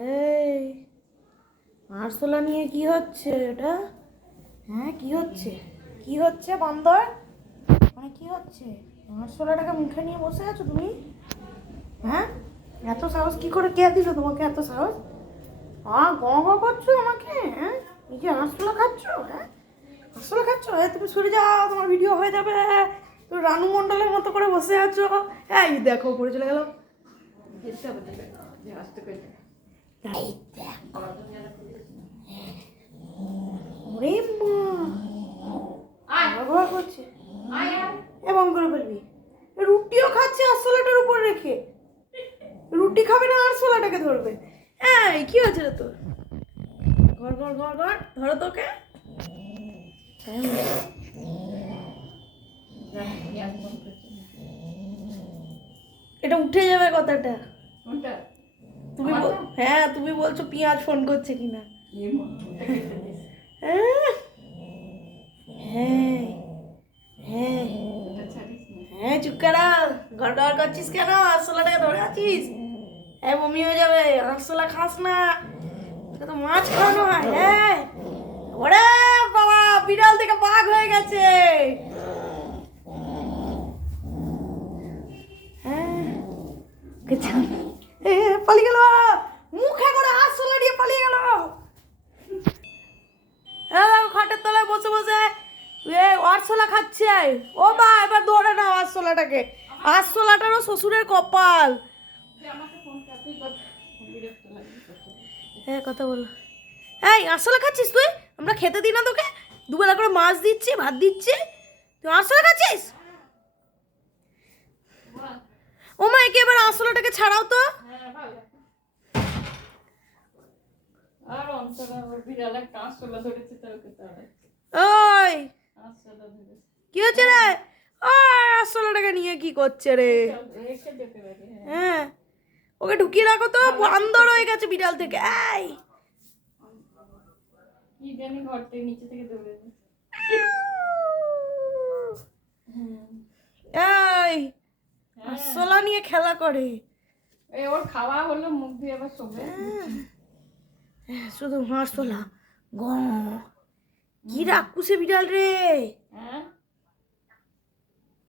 এই আরশোলা নিয়ে কি হচ্ছে এটা? হ্যাঁ, কি হচ্ছে? কি হচ্ছে বান্দর? মানে কি হচ্ছে? আরশোলাটাকে মুখে নিয়ে বসে আছো তুমি? হ্যাঁ, এত সাহস কি করে, কে দিল তোমাকে এত সাহস? গ গ করছো আমাকে? হ্যাঁ, নিজে আরশোলা খাচ্ছ? হ্যাঁ, আরশোলা খাচ্ছ? তুমি সরে যাও, তোমার ভিডিও হয়ে যাবে। তুমি রানু মণ্ডলের মতো করে বসে আছো। এই দেখো, পড়ে চলে গেল। এই দেখো, ওরে মা, বাবা করছে এবং করে ফেলবি। রুটিও খাচ্ছে আরশোলাটার উপর রেখে। রুটি খাবে না, আরশোলাটাকে ধরবে। এই কি হয়েছে রে তোর? ঘর ঘর ঘর ঘর ধরো তোকে। এটা উঠে যাবে কথাটা। তুমি হ্যাঁ, তুমি বলছো পিঁয়াজ ফোন করছে কিনা। হ্যাঁ হ্যাঁ হ্যাঁ হ্যাঁ, চুপ করা। ঘর ঘর করছিস কেন? আরশোলাটাকে ধরে আছিস। হ্যাঁ, বমি হয়ে যাবে। আরশোলা খাস না, এটা তো মাছ খাওয়ানো হয়। হ্যাঁ, ওরে বাবা, বিড়াল থেকে বাঘ হয়ে গেছে। হ্যাঁ, পালিয়ে গেল। মুখে করে আরশোলা দিয়ে পালিয়ে গেল। খাটের তলায় বসে বসে আরশোলা খাচ্ছে। ও মা, এবার ধরে নাও আরশোলাটাকে। আরশোলাটারও শ্বশুরের কপাল। হ্যাঁ, কথা বলো। এই আরশোলা খাচ্ছিস তুই? আমরা খেতে দিই না তোকে? দুবেলা করে মাছ দিচ্ছি, ভাত দিচ্ছি, তুই আরশোলা খাচ্ছিস? ও মা, একে এবার আরশোলাটাকে ছাড়াও তো। ওই কি হচ্ছে রে? আরশোলাটাকে নিয়ে কি করছে রে? হ্যাঁ, ওকে ঢুকিয়ে রাখো তো, বান্দর হয়ে গেছে বিড়াল থেকে। এই কি জানি ঘর থেকে নিচে থেকে দৌড়ে এই আরশোলা নিয়ে খেলা করে। এই ওর খাওয়া হলো, মুখ দিয়ে আবার শোবে। শুধু আরশোলা গ, কি রাক্ষুসে বিড়াল রে। হ্যাঁ।